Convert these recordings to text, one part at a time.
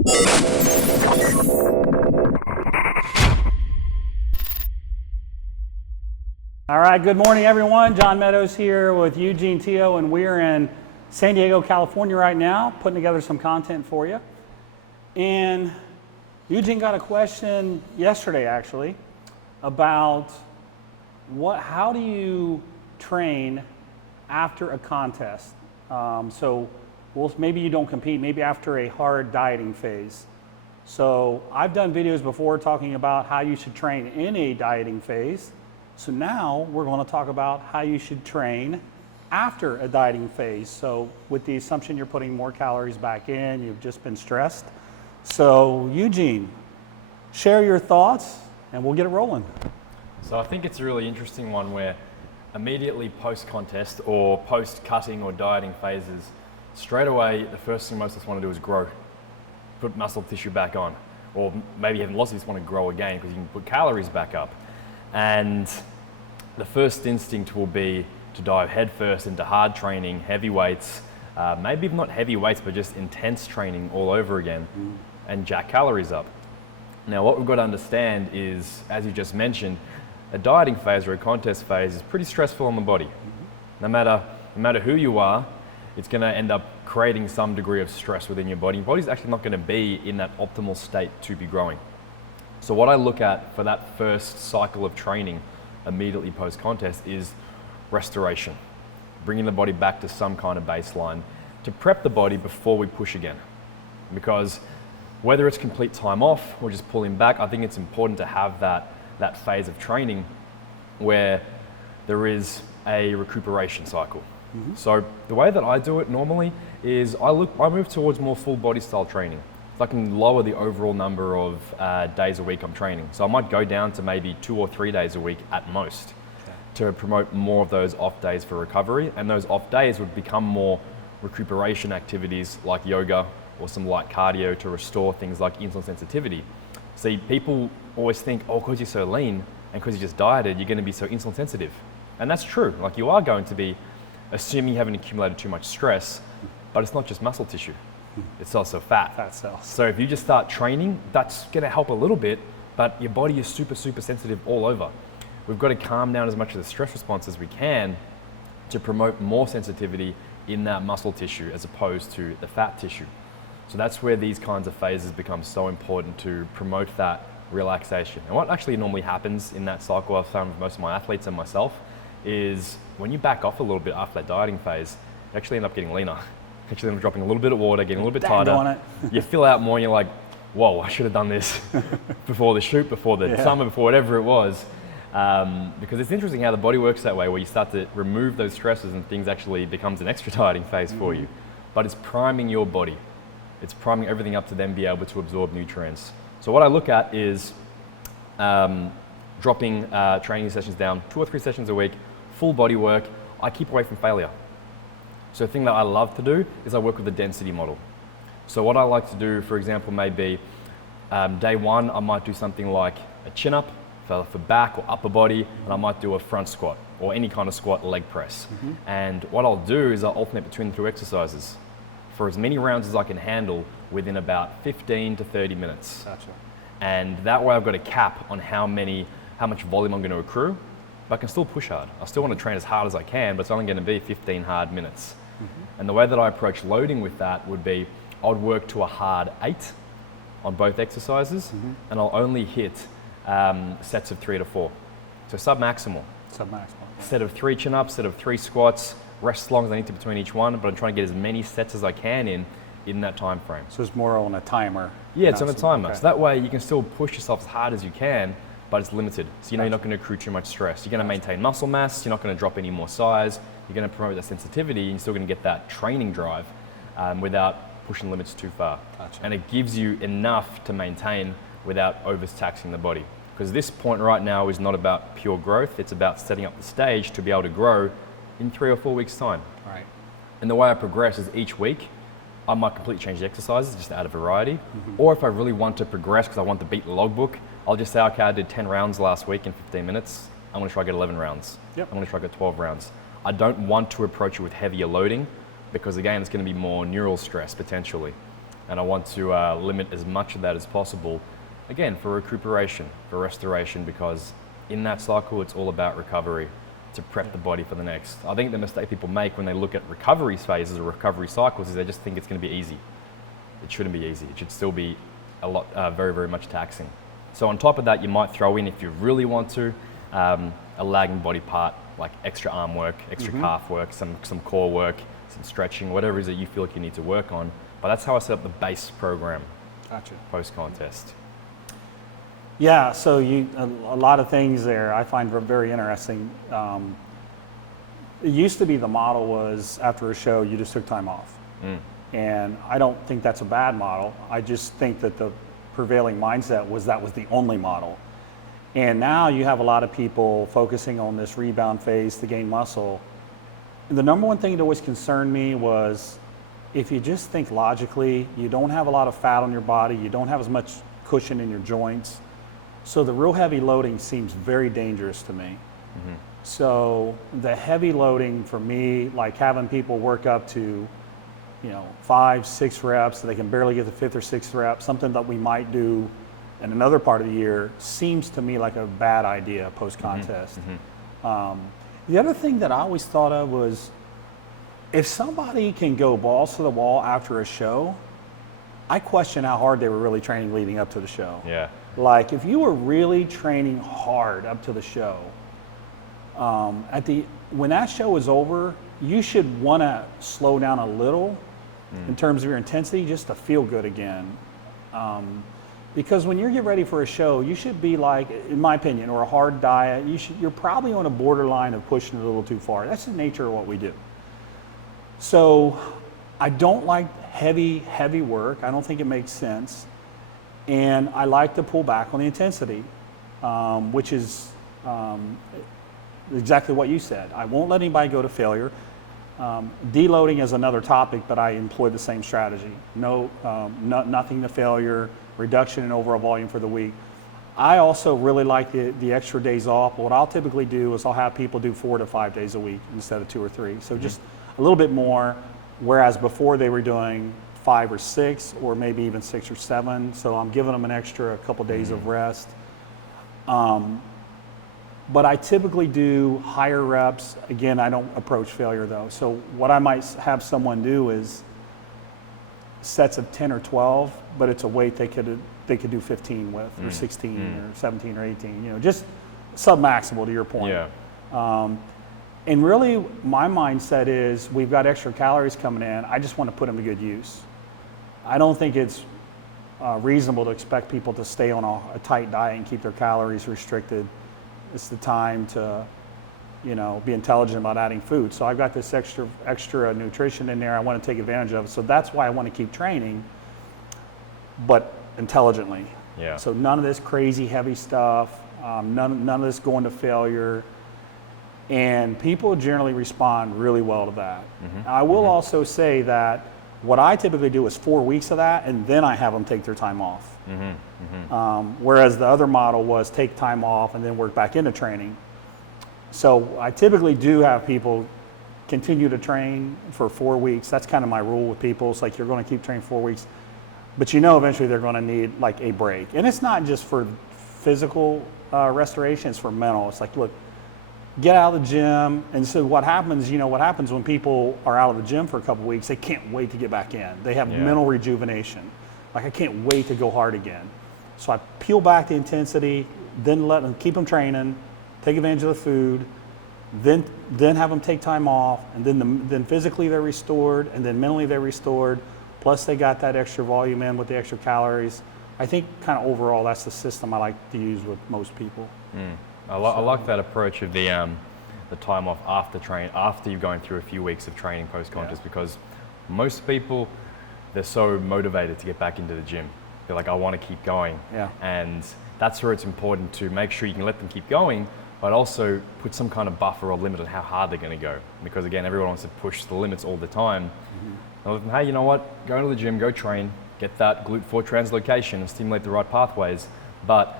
All right, good morning everyone. John Meadows here with Eugene Teo, and we're in San Diego, California right now, putting together some content for you. And Eugene got a question yesterday actually about how do you train after a contest? Maybe you don't compete, maybe after a hard dieting phase. So I've done videos before talking about how you should train in a dieting phase. So now we're going to talk about how you should train after a dieting phase. So with the assumption you're putting more calories back in, you've just been stressed. So Eugene, share your thoughts and we'll get it rolling. So I think it's a really interesting one where immediately post-contest or post-cutting or dieting phases, straight away the first thing most of us want to do is grow, put muscle tissue back on, or maybe you haven't lost it, you just want to grow again because you can put calories back up. And the first instinct will be to dive headfirst into hard training, heavy weights, maybe not heavy weights, but just intense training all over again, and jack calories up. Now, what we've got to understand is, as you just mentioned, a dieting phase or a contest phase is pretty stressful on the body. No matter who you are, it's going to end up creating some degree of stress within your body. Your body's actually not going to be in that optimal state to be growing. So what I look at for that first cycle of training immediately post-contest is restoration, bringing the body back to some kind of baseline to prep the body before we push again. Because whether it's complete time off or just pulling back, I think it's important to have that phase of training where there is a recuperation cycle. So the way that I do it normally is I move towards more full body style training. I can lower the overall number of days a week I'm training. So I might go down to maybe 2 or 3 days a week at most to promote more of those off days for recovery. And those off days would become more recuperation activities like yoga or some light cardio to restore things like insulin sensitivity. See, people always think, oh, because you're so lean and because you just dieted, you're going to be so insulin sensitive. And that's true. Like, you are going to be, assuming you haven't accumulated too much stress, but it's not just muscle tissue. It's also fat. Fat cells. So if you just start training, that's going to help a little bit, but your body is super, super sensitive all over. We've got to calm down as much of the stress response as we can to promote more sensitivity in that muscle tissue as opposed to the fat tissue. So that's where these kinds of phases become so important to promote that relaxation. And what actually normally happens in that cycle, I've found with most of my athletes and myself, is when you back off a little bit after that dieting phase, you actually end up getting leaner. Actually, I'm dropping a little bit of water, getting a little bit tighter. You fill out more and you're like, whoa, I should have done this before the shoot, before the summer, before whatever it was. Because it's interesting how the body works that way, where you start to remove those stresses and things actually becomes an extra dieting phase for you. But it's priming your body. It's priming everything up to then be able to absorb nutrients. So what I look at is dropping training sessions down, 2 or 3 sessions a week, full body work. I keep away from failure. So the thing that I love to do is I work with a density model. So what I like to do, for example, may be day 1, I might do something like a chin up for back or upper body, and I might do a front squat or any kind of squat leg press. And what I'll do is I'll alternate between the 2 exercises for as many rounds as I can handle within about 15 to 30 minutes. Gotcha. And that way I've got a cap on how much volume I'm going to accrue, but I can still push hard. I still want to train as hard as I can, but it's only going to be 15 hard minutes. And the way that I approach loading with that would be, I would work to a hard 8 on both exercises, and I'll only hit sets of 3 to 4. So sub-maximal. Set of 3 chin-ups, set of 3 squats, rest as long as I need to between each one, but I'm trying to get as many sets as I can in that time frame. So it's more on a timer. Yeah, it's on a timer. Okay. So that way you can still push yourself as hard as you can, but it's limited. So you know you're not going to accrue too much stress. You're going to maintain muscle mass, you're not going to drop any more size, you're going to promote that sensitivity, and you're still going to get that training drive without pushing limits too far. Gotcha. And it gives you enough to maintain without overtaxing the body. Because this point right now is not about pure growth, it's about setting up the stage to be able to grow in 3 or 4 weeks' time. Right. And the way I progress is each week, I might completely change the exercises just to add a variety. Or if I really want to progress because I want to beat the logbook, I'll just say, okay, I did 10 rounds last week in 15 minutes. I'm gonna try to get 11 rounds. I'm gonna try to get 12 rounds. I don't want to approach it with heavier loading because again, it's gonna be more neural stress potentially. And I want to limit as much of that as possible, again, for recuperation, for restoration, because in that cycle, it's all about recovery to prep the body for the next. I think the mistake people make when they look at recovery phases or recovery cycles is they just think it's going to be easy. It shouldn't be easy. It should still be a lot, very, very much taxing. So on top of that, you might throw in, if you really want to, a lagging body part, like extra arm work, extra calf work, some core work, some stretching, whatever it is that you feel like you need to work on. But that's how I set up the base program. Gotcha. Post-contest. Yeah, so a lot of things there I find very interesting. It used to be the model was after a show, you just took time off. And I don't think that's a bad model. I just think that the prevailing mindset was that was the only model. And now you have a lot of people focusing on this rebound phase to gain muscle. And the number one thing that always concerned me was if you just think logically, you don't have a lot of fat on your body, you don't have as much cushion in your joints. So the real heavy loading seems very dangerous to me. So the heavy loading for me, like having people work up to, 5, 6 reps, so they can barely get the 5th or 6th rep, something that we might do in another part of the year, seems to me like a bad idea post-contest. The other thing that I always thought of was, if somebody can go balls to the wall after a show, I question how hard they were really training leading up to the show. Yeah. Like if you were really training hard up to the show, when that show is over, you should want to slow down a little in terms of your intensity just to feel good again. Because when you're getting ready for a show, you should be like, in my opinion, or a hard diet, you're probably on a borderline of pushing it a little too far. That's the nature of what we do. So I don't like heavy work. I don't think it makes sense. And I like to pull back on the intensity, which is exactly what you said. I won't let anybody go to failure. Deloading is another topic, but I employ the same strategy. Nothing to failure, reduction in overall volume for the week. I also really like the extra days off. What I'll typically do is I'll have people do 4 to 5 days a week instead of 2 or 3. So just a little bit more, whereas before they were doing 5 or 6 or maybe even 6 or 7. So I'm giving them an extra couple days of rest. But I typically do higher reps. Again, I don't approach failure though. So what I might have someone do is sets of 10 or 12, but it's a weight they could do 15 with, or 16 or 17 or 18, just sub-maximal to your point. Yeah. And really my mindset is we've got extra calories coming in. I just want to put them to good use. I don't think it's reasonable to expect people to stay on a tight diet and keep their calories restricted. It's the time to, be intelligent about adding food. So I've got this extra nutrition in there. I want to take advantage of it. So that's why I want to keep training, but intelligently. Yeah. So none of this crazy heavy stuff, none of this going to failure. And people generally respond really well to that. Now, I will also say that what I typically do is 4 weeks of that, and then I have them take their time off. Whereas the other model was take time off and then work back into training. So I typically do have people continue to train for 4 weeks. That's kind of my rule with people. It's like you're going to keep training 4 weeks, but eventually they're going to need like a break. And it's not just for physical restoration, it's for mental. It's like, look, get out of the gym. And so what happens when people are out of the gym for a couple weeks, they can't wait to get back in. They have mental rejuvenation. Like, I can't wait to go hard again. So I peel back the intensity, then keep them training, take advantage of the food, then have them take time off, and then physically they're restored, and then mentally they're restored, plus they got that extra volume in with the extra calories. I think kind of overall that's the system I like to use with most people. I like that approach of the time off after you're going through a few weeks of training post-contest, because most people, they're so motivated to get back into the gym. They're like, I want to keep going. Yeah. And that's where it's important to make sure you can let them keep going, but also put some kind of buffer or limit on how hard they're going to go. Because again, everyone wants to push the limits all the time. And let them, hey, you know what? Go to the gym, go train, get that GLUT4 translocation and stimulate the right pathways. But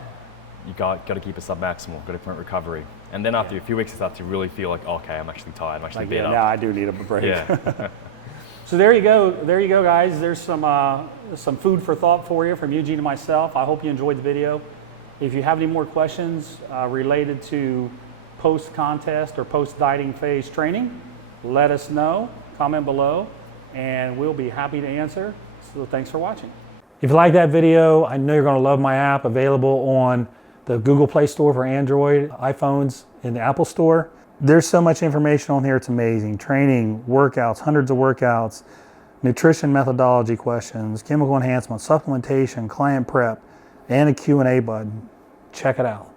you got to keep it sub-maximal, got to prevent recovery. And then after a few weeks, you start to really feel like, okay, I'm actually tired, I'm actually beat up. Yeah, I do need a break. Yeah. So there you go. There you go, guys. There's some food for thought for you from Eugene and myself. I hope you enjoyed the video. If you have any more questions related to post-contest or post-dieting phase training, let us know. Comment below, and we'll be happy to answer. So thanks for watching. If you like that video, I know you're going to love my app, available on the Google Play Store for Android, iPhones, in the Apple Store. There's so much information on here, it's amazing. Training, workouts, hundreds of workouts, nutrition methodology questions, chemical enhancement, supplementation, client prep, and a Q&A button. Check it out.